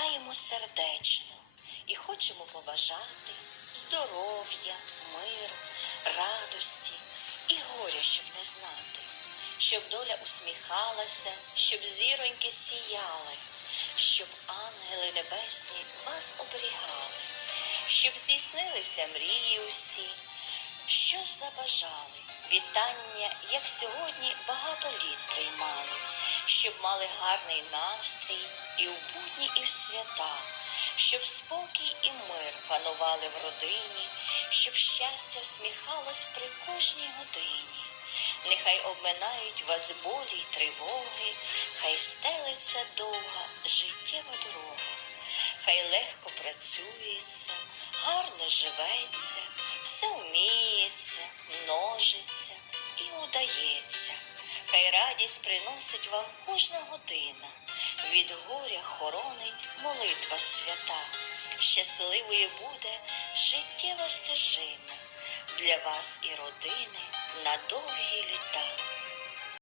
вітаємо сердечно і хочемо побажати здоров'я, миру, радості і горя, щоб не знати, щоб доля усміхалася, щоб зіроньки сіяли, щоб ангели небесні вас оберігали, щоб здійснилися мрії усі. Що ж забажали? Вітання, як сьогодні, багато літ приймали, щоб мали гарний настрій і в будні, і в свята, щоб спокій і мир панували в родині, щоб щастя всміхалось при кожній годині. Нехай обминають вас болі й тривоги, хай стелиться довга життєва дорога. Хай легко працюється, гарно живеться, все вміється, множиться і удається. Хай радість приносить вам кожна година, від горя хоронить молитва свята. Щасливою буде життєва стежина для вас і родини на довгі літа.